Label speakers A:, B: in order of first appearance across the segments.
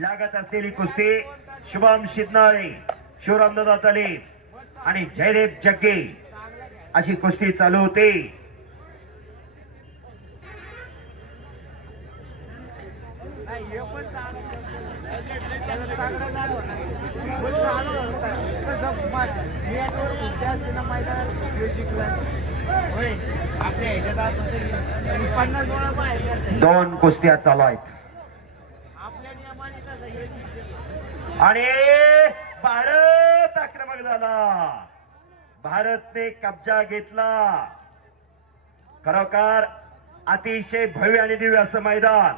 A: लागत असलेली कुस्ती शुभम शिदनाळे शिवरामदादा तले आणि जयदेव जग्गे अशी कुस्ती चालू होते. दोन कुस्त्या चालू आहेत
B: आपल्या नियमाने कसं हे
A: आणि भारत आक्रमक झाला. भारतने कब्जा घेतला. खरोखर अतिशय भव्य आणि दिव्य असं मैदान.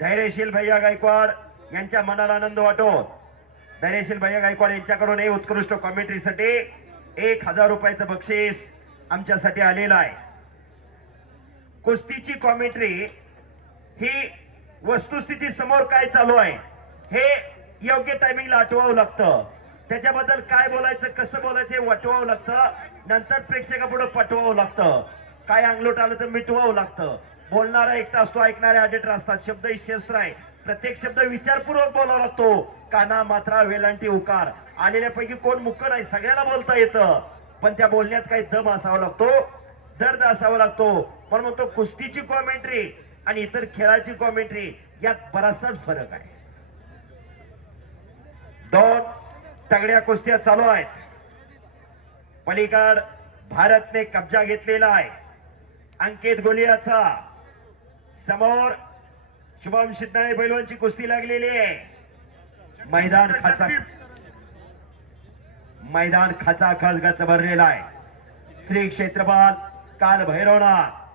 A: धैर्यशील भैया गायकवाड यांच्या मनाला आनंद वाटो धैर्यशील भैया गायकवाड यांच्याकडून हे उत्कृष्ट कॉमेंट्रीसाठी एक हजार रुपयाचं बक्षीस आमच्यासाठी आलेलं आहे. कुस्तीची कॉमेंट्री ही वस्तुस्थिती समोर काय चालू आहे हे योग्य टायमिंगला आठवावं लागतं. त्याच्याबद्दल काय बोलायचं कसं बोलायचं हे वाटवावं लागतं. नंतर प्रेक्षकापुढे पटवावं लागतं. काय अंगलोट आलं तर मिटवावं लागतं. बोलणारा एकटा असतो ऐकणारे ऑडिटर असतात. शब्द ही शस्त्र आहे. प्रत्येक शब्द विचारपूर्वक बोलावा लागतो. काना मात्रा वेलांटी उकार. आलेल्यापैकी कोण मुकर नाही सगळ्याला बोलता येतं. पण त्या बोलण्यात काही दम असावा लागतो. दर्द असावा लागतो. म्हणून म्हणतो कुस्तीची कॉमेंट्री आणि इतर खेळाची कॉमेंट्री यात बराचसाच फरक आहे. दोन तगड्या कुस्त्या चालू आहेत. पलीकड भारतने कब्जा घेतलेला आहे. अंकित गोलियाचा. समोर शुभम सिद्धाई पैलवानची कुस्ती लागलेली आहे. मैदान खाचा मैदान खाचा खास भरलेला आहे. श्री क्षेत्रपाल काल भैरवनाथ.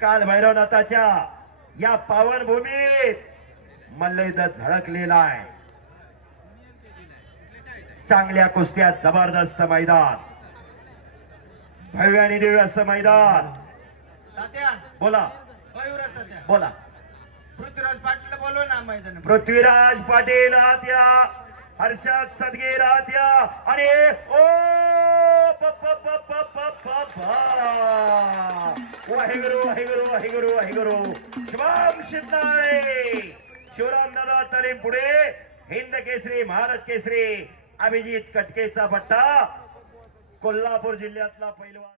A: काल भैरवनाथाच्या या पावन भूमीत मल्लयुद्ध झळकलेला आहे. चांगल्या कुस्त्या जबरदस्त मैदान. भव्य आणि दिव्य असं मैदान.
B: तात्या.
A: बोला. बोला.
B: पृथ्वीराज पाटील बोलव ना मैदान
A: पृथ्वीराज पाटील आत्या. हर्षद सदगीर आत्या. आणि ओ प- प- प- प- प- प- प. वाहेगुरु वाहेगुरु वाहेगुरु वाहेगुरु. शिवाम शिंदाळे शिवराम दादा तले पुढे. हिंद केसरी भारत केसरी. अभिजित कटकेचा पट्टा. कोल्हापूर जिल्ह्यातला पहिलवान